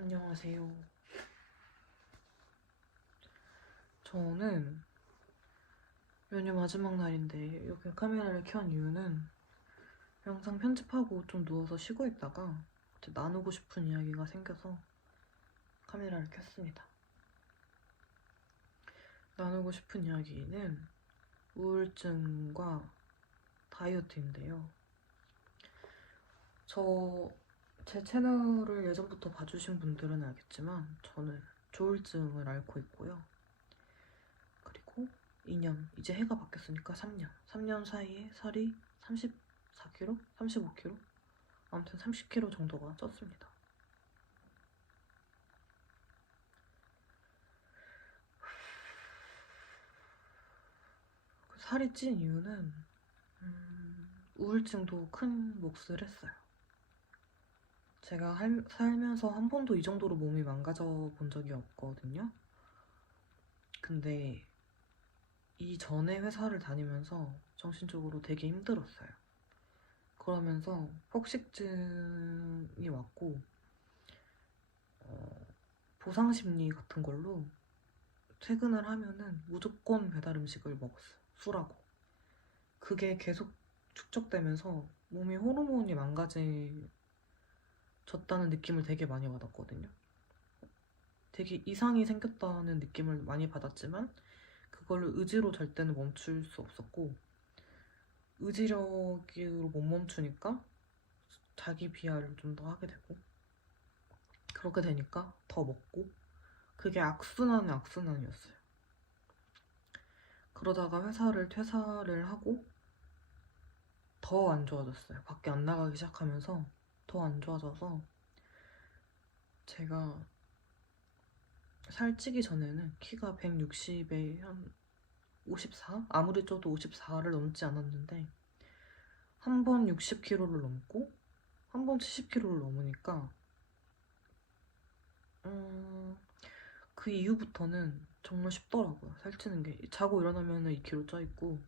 안녕하세요. 저는 연휴 마지막 날인데 이렇게 카메라를 켠 이유는 영상 편집하고 좀 누워서 쉬고 있다가 나누고 싶은 이야기가 생겨서 카메라를 켰습니다. 나누고 싶은 이야기는 우울증과 다이어트인데요. 제 채널을 예전부터 봐주신 분들은 알겠지만 저는 조울증을 앓고 있고요. 그리고 2년, 이제 해가 바뀌었으니까 3년 사이에 살이 34kg? 35kg? 아무튼 30kg 정도가 쪘습니다. 살이 찐 이유는 우울증도 큰 몫을 했어요. 제가 살면서 한 번도 이 정도로 몸이 망가져 본 적이 없거든요. 근데 이전에 회사를 다니면서 정신적으로 되게 힘들었어요. 그러면서 폭식증이 왔고 보상심리 같은 걸로 퇴근을 하면은 무조건 배달 음식을 먹었어요. 술하고. 그게 계속 축적되면서 몸이 호르몬이 망가졌다는 느낌을 되게 많이 받았거든요. 되게 이상이 생겼다는 느낌을 많이 받았지만 그걸 의지로 절대는 멈출 수 없었고, 의지력으로 못 멈추니까 자기 비하를 좀 더 하게 되고, 그렇게 되니까 더 먹고, 그게 악순환의 악순환이었어요. 그러다가 회사를 퇴사를 하고 더 안 좋아졌어요. 밖에 안 나가기 시작하면서 더 안 좋아져서 제가 살찌기 전에는 키가 160에 한 54? 아무리 쪄도 54를 넘지 않았는데 한 번 60kg를 넘고 한 번 70kg를 넘으니까 그 이후부터는 정말 쉽더라고요. 살찌는 게. 자고 일어나면 2kg 쪄 있고,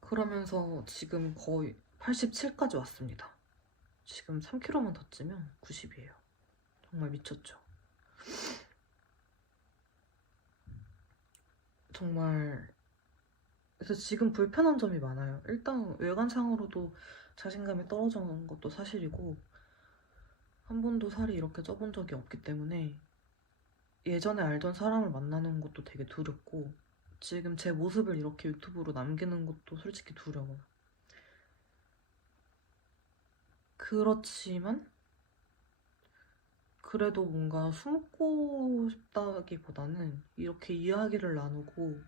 그러면서 지금 거의 87까지 왔습니다. 지금 3kg만 더 찌면 90이에요. 정말 미쳤죠. 정말. 그래서 지금 불편한 점이 많아요. 일단 외관상으로도 자신감이 떨어지는 것도 사실이고, 한 번도 살이 이렇게 쪄본 적이 없기 때문에 예전에 알던 사람을 만나는 것도 되게 두렵고, 지금 제 모습을 이렇게 유튜브로 남기는 것도 솔직히 두려워요. 그렇지만 그래도 뭔가 숨고 싶다기보다는 이렇게 이야기를 나누고,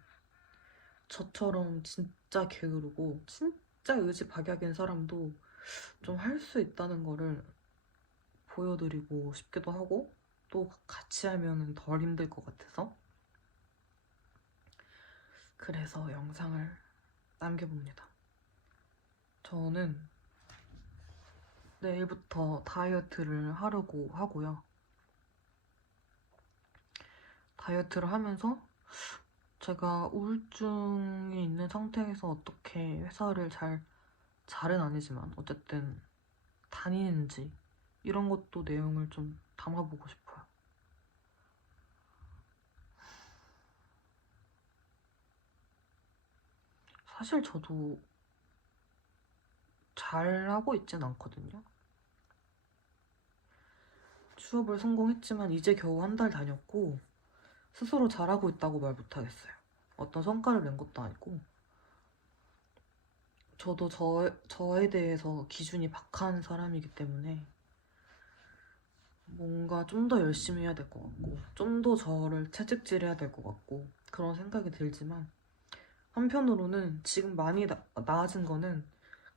저처럼 진짜 게으르고 진짜 의지박약인 사람도 좀 할 수 있다는 거를 보여드리고 싶기도 하고, 또 같이 하면 덜 힘들 것 같아서 그래서 영상을 남겨봅니다. 저는 내일부터 다이어트를 하려고 하고요. 다이어트를 하면서 제가 우울증이 있는 상태에서 어떻게 회사를 잘은 아니지만 어쨌든 다니는지 이런 것도 내용을 좀 담아보고 싶어요. 사실 저도 잘하고 있진 않거든요. 취업을 성공했지만 이제 겨우 한 달 다녔고 스스로 잘하고 있다고 말 못하겠어요. 어떤 성과를 낸 것도 아니고. 저도 저에 대해서 기준이 박한 사람이기 때문에 뭔가 좀 더 열심히 해야 될 것 같고 좀 더 저를 채찍질해야 될 것 같고 그런 생각이 들지만, 한편으로는 지금 많이 나아진 거는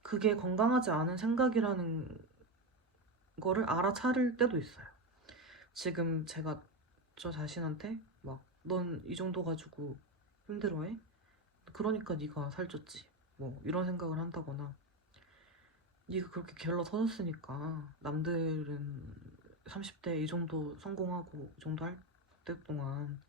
그게 건강하지 않은 생각이라는 거를 알아차릴 때도 있어요. 지금 제가 저 자신한테 막 넌 이 정도 가지고 힘들어해? 그러니까 네가 살쪘지, 뭐 이런 생각을 한다거나, 네가 그렇게 게을러 터졌으니까 남들은 30대 이 정도 성공하고 이 정도 할 때 동안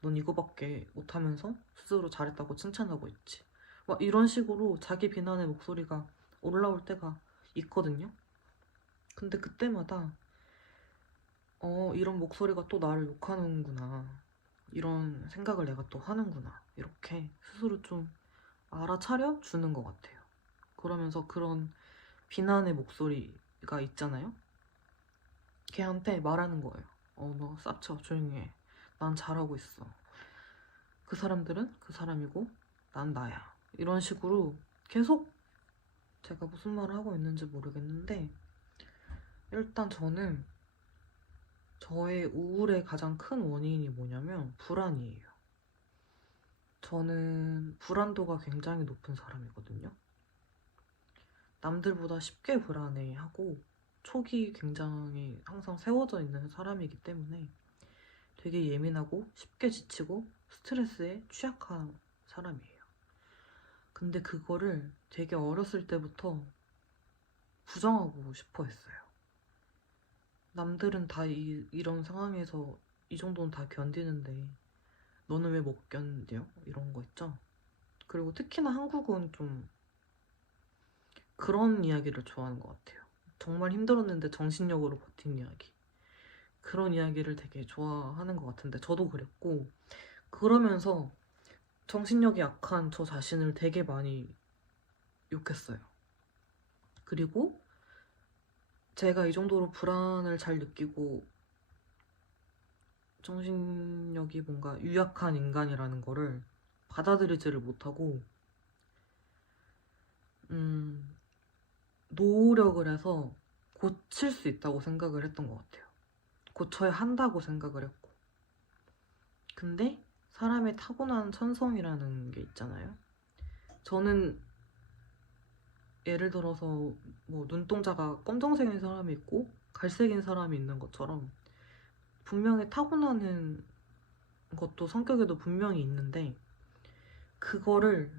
넌 이거밖에 못하면서 스스로 잘했다고 칭찬하고 있지, 막 이런 식으로 자기 비난의 목소리가 올라올 때가 있거든요. 근데 그때마다 이런 목소리가 또 나를 욕하는구나. 이런 생각을 내가 또 하는구나. 이렇게 스스로 좀 알아차려 주는 것 같아요. 그러면서 그런 비난의 목소리가 있잖아요. 걔한테 말하는 거예요. 너 쌉쳐. 조용히 해. 난 잘하고 있어. 그 사람들은 그 사람이고 난 나야. 이런 식으로 계속 제가 무슨 말을 하고 있는지 모르겠는데 일단 저는 저의 우울의 가장 큰 원인이 뭐냐면 불안이에요. 저는 불안도가 굉장히 높은 사람이거든요. 남들보다 쉽게 불안해하고 촉이 굉장히 항상 세워져 있는 사람이기 때문에 되게 예민하고 쉽게 지치고 스트레스에 취약한 사람이에요. 근데 그거를 되게 어렸을 때부터 부정하고 싶어 했어요. 남들은 다 이런 상황에서 이 정도는 다 견디는데 너는 왜 못 견뎌? 이런 거 있죠? 그리고 특히나 한국은 좀 그런 이야기를 좋아하는 것 같아요. 정말 힘들었는데 정신력으로 버틴 이야기. 그런 이야기를 되게 좋아하는 것 같은데 저도 그랬고 그러면서 정신력이 약한 저 자신을 되게 많이 욕했어요. 그리고 제가 이 정도로 불안을 잘 느끼고 정신력이 뭔가 유약한 인간이라는 거를 받아들이지를 못하고 노력을 해서 고칠 수 있다고 생각을 했던 것 같아요. 고쳐야 한다고 생각을 했고 근데 사람의 타고난 천성이라는 게 있잖아요. 저는 예를 들어서 뭐 눈동자가 검정색인 사람이 있고 갈색인 사람이 있는 것처럼 분명히 타고나는 것도 성격에도 분명히 있는데 그거를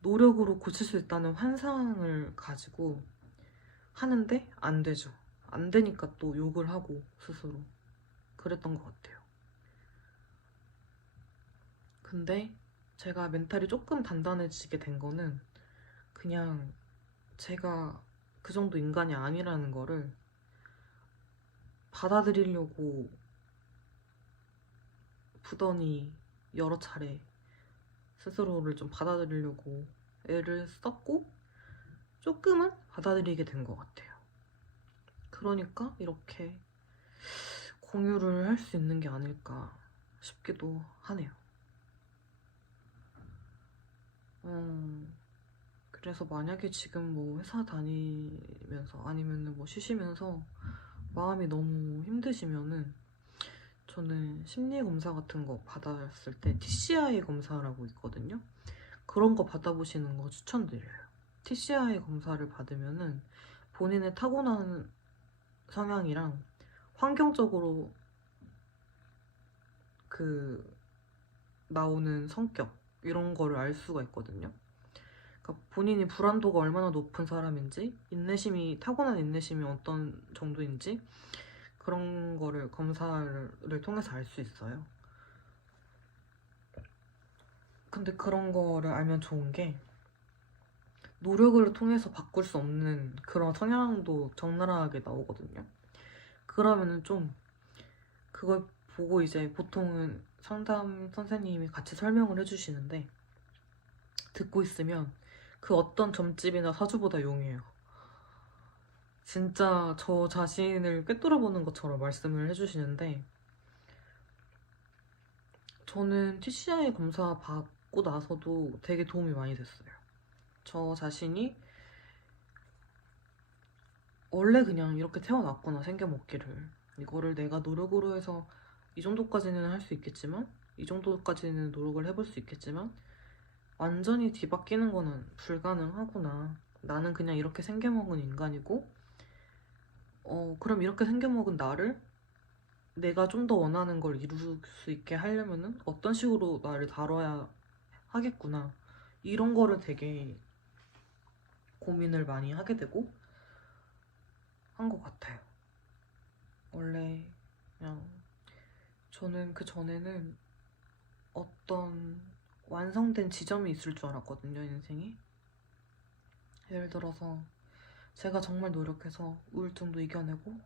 노력으로 고칠 수 있다는 환상을 가지고 하는데 안 되죠. 안 되니까 또 욕을 하고 스스로 그랬던 것 같아요. 근데 제가 멘탈이 조금 단단해지게 된 거는 그냥 제가 그 정도 인간이 아니라는 거를 받아들이려고 부단히 여러 차례 스스로를 좀 받아들이려고 애를 썼고 조금은 받아들이게 된 것 같아요. 그러니까 이렇게 공유를 할 수 있는 게 아닐까 싶기도 하네요. 그래서 만약에 지금 뭐 회사 다니면서 아니면 뭐 쉬시면서 마음이 너무 힘드시면은 저는 심리검사 같은 거 받았을 때 TCI 검사라고 있거든요. 그런 거 받아보시는 거 추천드려요. TCI 검사를 받으면은 본인의 타고난 성향이랑 환경적으로 그 나오는 성격 이런 거를 알 수가 있거든요. 그러니까 본인이 불안도가 얼마나 높은 사람인지 타고난 인내심이 어떤 정도인지 그런 거를 검사를 통해서 알 수 있어요. 근데 그런 거를 알면 좋은 게 노력을 통해서 바꿀 수 없는 그런 성향도 적나라하게 나오거든요. 그러면은 좀 그걸 보고 이제 보통은 상담 선생님이 같이 설명을 해주시는데 듣고 있으면 그 어떤 점집이나 사주보다 용해요. 진짜 저 자신을 꿰뚫어보는 것처럼 말씀을 해주시는데 저는 TCI 검사 받고 나서도 되게 도움이 많이 됐어요. 저 자신이 원래 그냥 이렇게 태어났구나 생겨먹기를 이거를 내가 노력으로 해서 이 정도까지는 할 수 있겠지만 이 정도까지는 노력을 해볼 수 있겠지만 완전히 뒤바뀌는 거는 불가능하구나. 나는 그냥 이렇게 생겨먹은 인간이고 그럼 이렇게 생겨먹은 나를 내가 좀 더 원하는 걸 이룰 수 있게 하려면은 어떤 식으로 나를 다뤄야 하겠구나. 이런 거를 되게 고민을 많이 하게 되고 한 것 같아요. 원래 그냥 저는 그 전에는 어떤 완성된 지점이 있을 줄 알았거든요, 인생에. 예를 들어서 제가 정말 노력해서 우울증도 이겨내고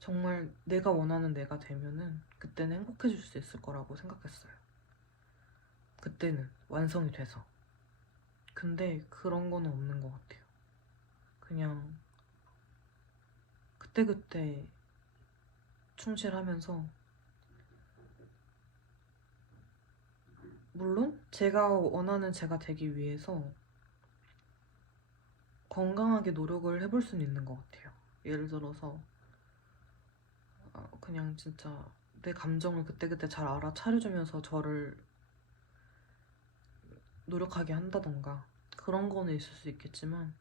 정말 내가 원하는 내가 되면은 그때는 행복해질 수 있을 거라고 생각했어요. 그때는 완성이 돼서. 근데 그런 거는 없는 것 같아요. 그냥 그때그때 충실하면서, 물론 제가 원하는 제가 되기 위해서 건강하게 노력을 해볼 수는 있는 것 같아요. 예를 들어서 그냥 진짜 내 감정을 그때그때 잘 알아차려주면서 저를 노력하게 한다던가 그런 거는 있을 수 있겠지만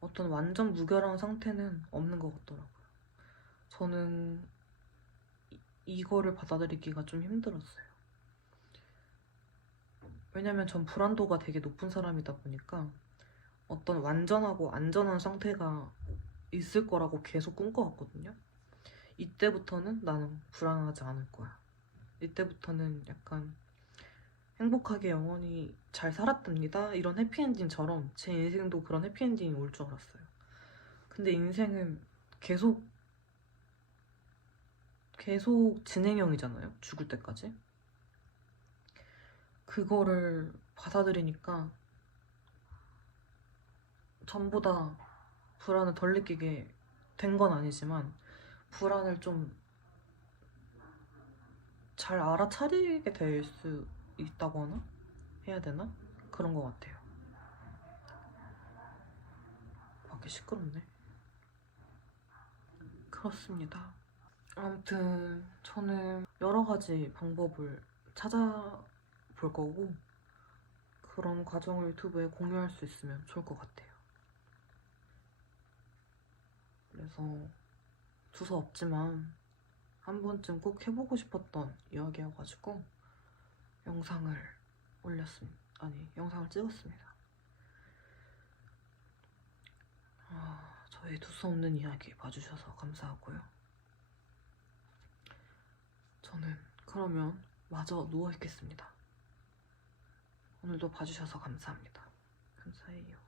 어떤 완전 무결한 상태는 없는 것 같더라고요. 저는 이거를 받아들이기가 좀 힘들었어요. 왜냐면 전 불안도가 되게 높은 사람이다 보니까 어떤 완전하고 안전한 상태가 있을 거라고 계속 꿈꿔왔거든요. 이때부터는 나는 불안하지 않을 거야. 이때부터는 약간 행복하게 영원히 잘 살았답니다, 이런 해피엔딩처럼 제 인생도 그런 해피엔딩이 올 줄 알았어요. 근데 인생은 계속 진행형이잖아요, 죽을 때까지. 그거를 받아들이니까 전부 다 불안을 덜 느끼게 된 건 아니지만 불안을 좀 잘 알아차리게 될 수 있다고 하나? 해야 되나? 그런 것 같아요. 밖에 시끄럽네. 그렇습니다. 아무튼 저는 여러 가지 방법을 찾아볼 거고 그런 과정을 유튜브에 공유할 수 있으면 좋을 것 같아요. 그래서 두서 없지만 한 번쯤 꼭 해보고 싶었던 이야기여가지고 영상을 찍었습니다. 저의 두서 없는 이야기 봐주셔서 감사하고요. 저는 그러면 마저 누워있겠습니다. 오늘도 봐주셔서 감사합니다. 감사해요.